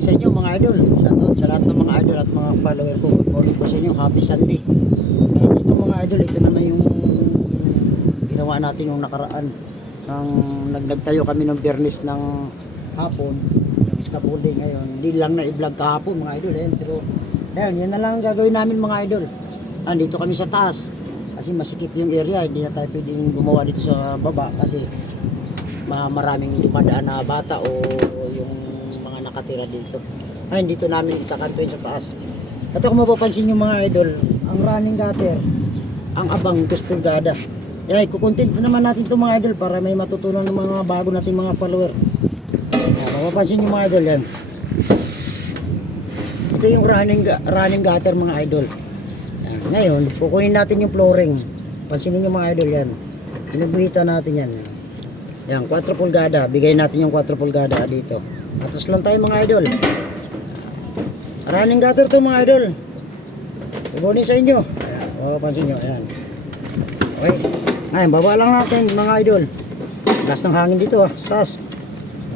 Sa inyo mga idol, shoutout sa lahat ng mga idol at mga follower ko. Good morning po sa inyo, happy Sunday. Ito mga idol, ito naman yung ginawa natin yung nakaraan nang nagtayo kami ng Biyernes ng hapon, yung scaffolding ngayon. Hindi lang na i-vlog kahapon mga idol, pero yan na lang ang gagawin namin mga idol. Dito kami sa taas kasi masikip yung area, hindi na tayo pwedeng gumawa dito sa baba kasi maraming dumadaan na bata o yung nakatira dito. Dito namin itakantuin sa taas. At kung mapapansin nyo mga idol, ang running gutter, ang abang pulgada. Kukontent naman natin ito mga idol para may matutunan ng mga bago natin mga follower. Mapapansin nyo mga idol yan. Ito yung running gutter mga idol. Ngayon, kukunin natin yung flooring. Pansinin nyo mga idol yan. Inubuhitan natin yan. Yan, 4 pulgada. Bigay natin yung 4 pulgada dito. Atas lang tayo mga idol. Running gutter to mga idol. Ibunin sa inyo. Ayan, pansin nyo. Ayan. Okay. Ngayon, baba lang natin mga idol. Lakas ng hangin dito sa taas.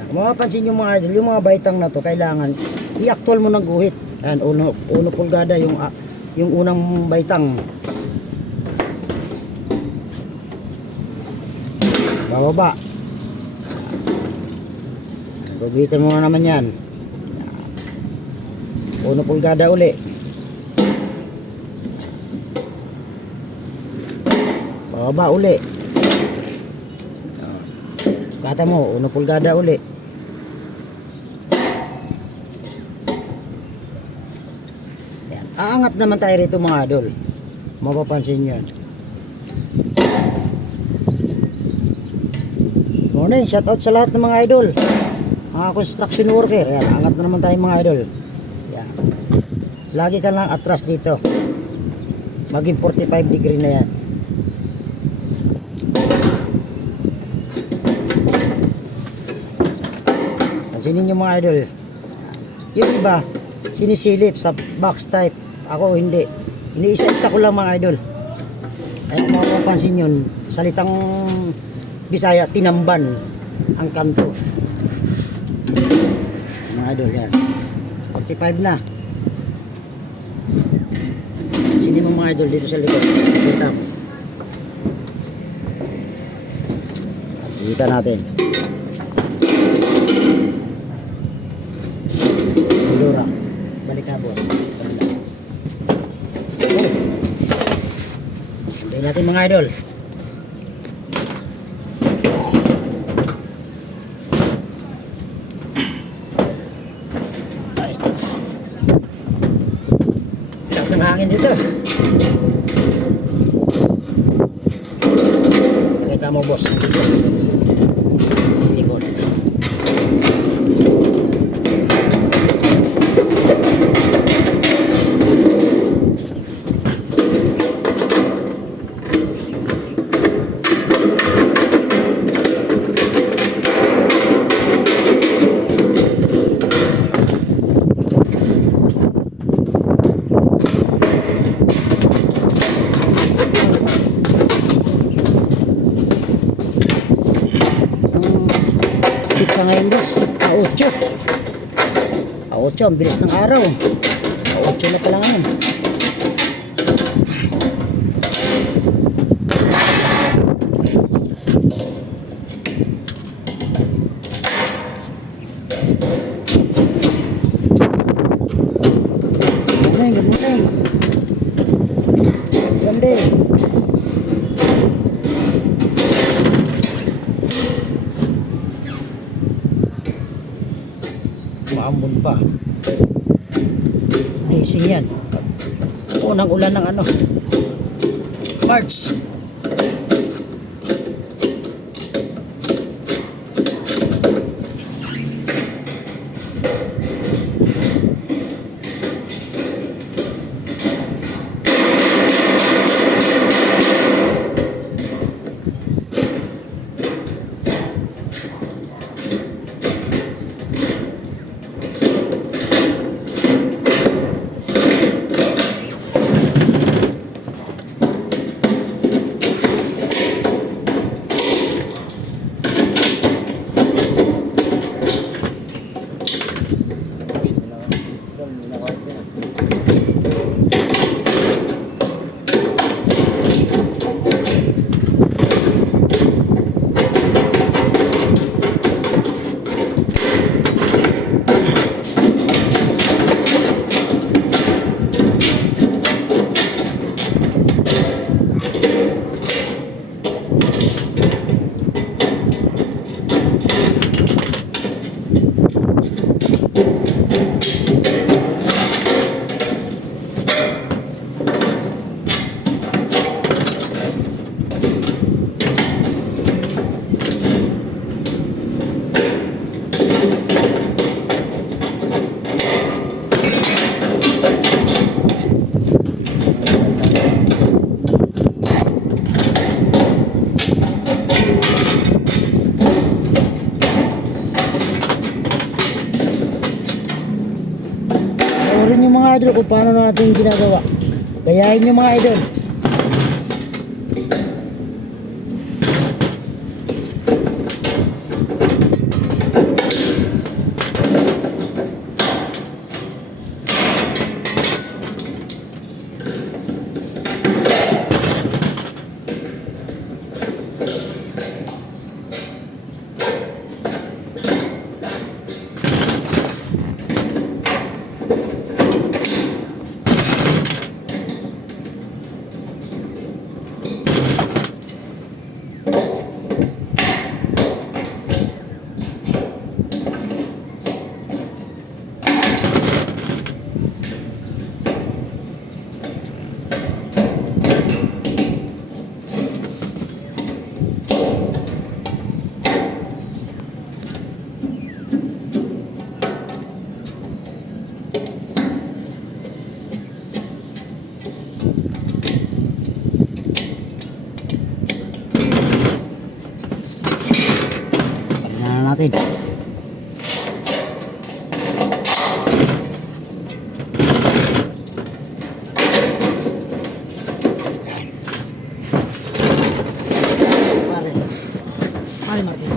Kung mapapansin nyo mga idol, yung mga baitang na to, kailangan i-actual mo ng guhit. Ayan, uno pulgada yung unang baitang. Bababa. Gugitan mo na naman yan. 1 pulgada uli. Bababa uli. Kata mo 1 pulgada uli. Yan. Aangat naman tayo rito mga idol. Mapapansin yan. Morning, shout out sa lahat ng mga idol. Mga construction worker. Ayan, angat na naman tayo mga idol. Ayan. Lagi ka lang atras dito. Maging 45 degree na yan. Pansinin nyo mga idol. Yung iba, sinisilip sa box type. Ako hindi. Iniisa-isa ko lang mga idol. Kaya kung mapapansin yun, salitang Bisaya, tinamban ang kanto. Mga idol yan 45 na. Sini mo mga idol dito sa likod. Kita natin Dura balik na buwan. Hintayin natin mga idol. Ng hangin dito. Nakita mo boss dito. Likod. Sa ngayon boss, A8 ang bilis ng araw. A8 na pala ngayon. Good morning. Sunday. Maambon pa. Amazing yan. Unang ulan ng March. Panoorin nyo mga idol kung paano natin ginagawa. Gayahin nyo mga idol. Palinan na natin. Pare Martin.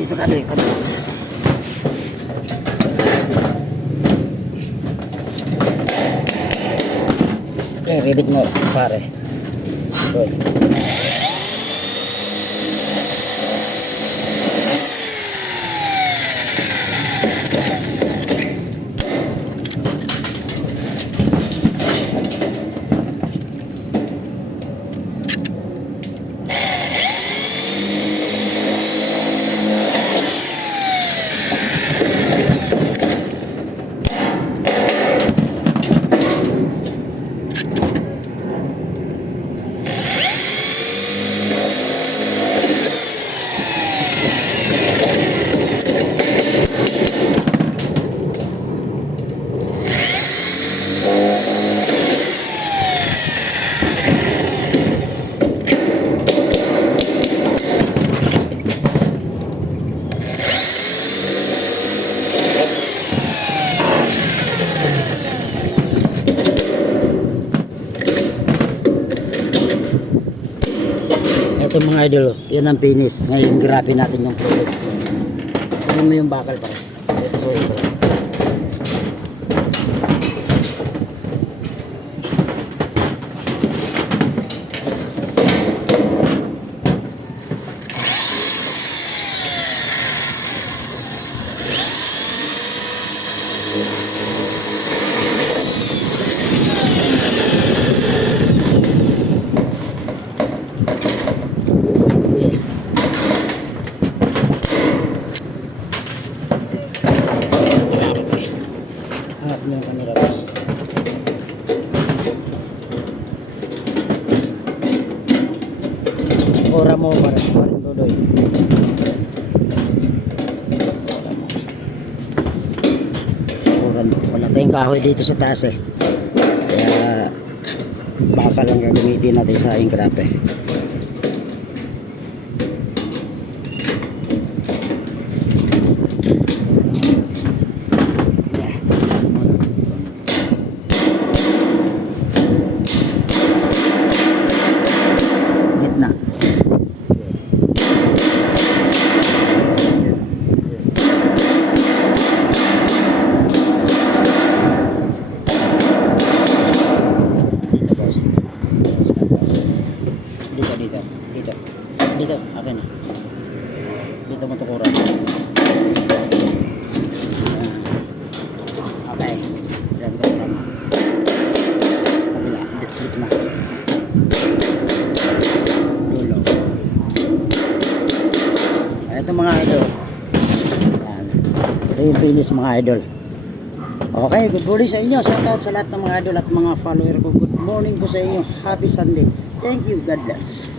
Dito kami. Ribit mo, pare. Good. Ito mga idol, yan ang finish. Ngayon graphin natin yung product. Tignan mo yung bakal pa. Ito so ito. Angat mo yung camera, boss. Ora mo para sa paring Dodoy. Ora mo. Wala tayong kahoy dito sa taas eh. Kaya baka lang gagamitin natin sa engrape. Gitna. Dito, akin na. Dito mo tukuran. Okay. Diyan ko lang. Kabila, dito na. Dulo. Ito mga idol. Ayan. Ito yung finish mga idol. Okay, good morning sa inyo. Shout out sa lahat ng mga idol at mga follower ko. Good morning po sa inyo. Happy Sunday. Thank you. God bless.